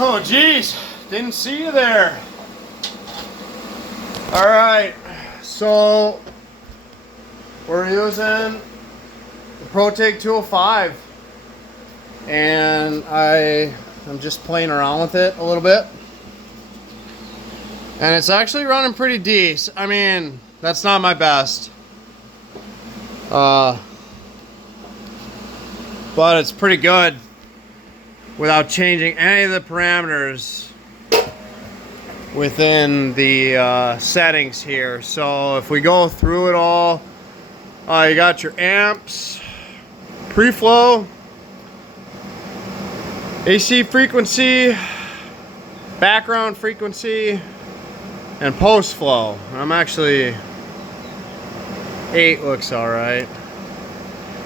Oh geez, didn't see you there. All right, so we're using the ProTig 205, and I'm just playing around with it a little bit, and it's actually running pretty decent. I mean, that's not my best, but it's pretty good without changing any of the parameters within the settings here. So if we go through it all, you got your amps, pre-flow, AC frequency, background frequency, and post flow. I'm actually 8 looks all right.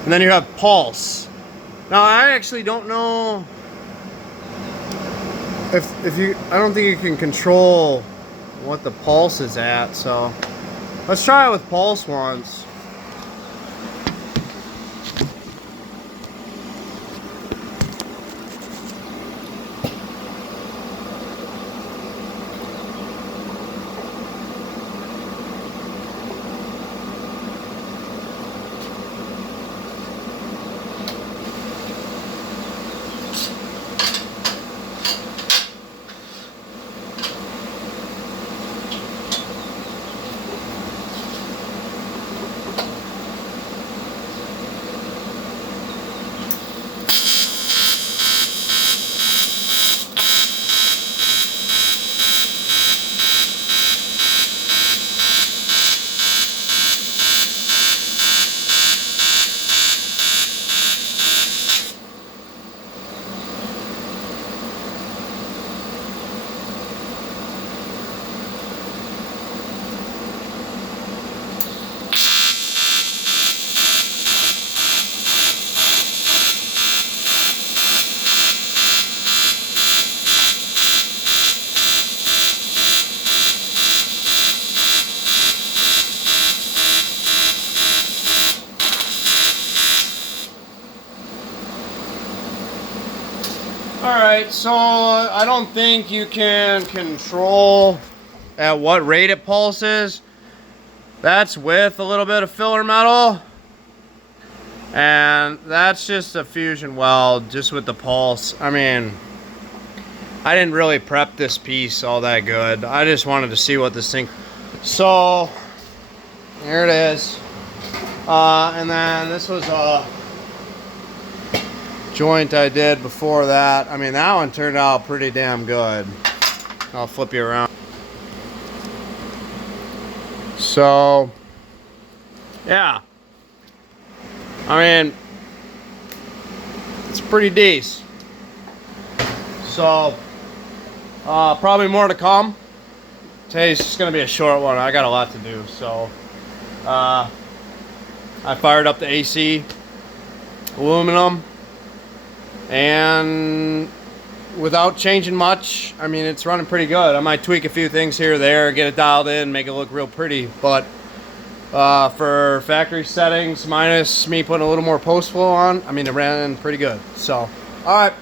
And then you have pulse. Now I actually don't know if you, I don't think you can control what the pulse is at, so let's try it with pulse once. Alright, so I don't think you can control at what rate it pulses. That's with a little bit of filler metal. And that's just a fusion weld, just with the pulse. I mean, I didn't really prep this piece all that good. I just wanted to see what this thing... So, here it is. And then this was a joint I did before that. I mean, that one turned out pretty damn good. I'll flip you around. So yeah, I mean, it's pretty decent. So probably more to come. Today's just gonna be a short one. I got a lot to do. So I fired up the AC aluminum, and without changing much, I mean, it's running pretty good. I might tweak a few things here or there, get it dialed in, make it look real pretty, but for factory settings, minus me putting a little more post flow on, I mean, it ran pretty good. So, all right.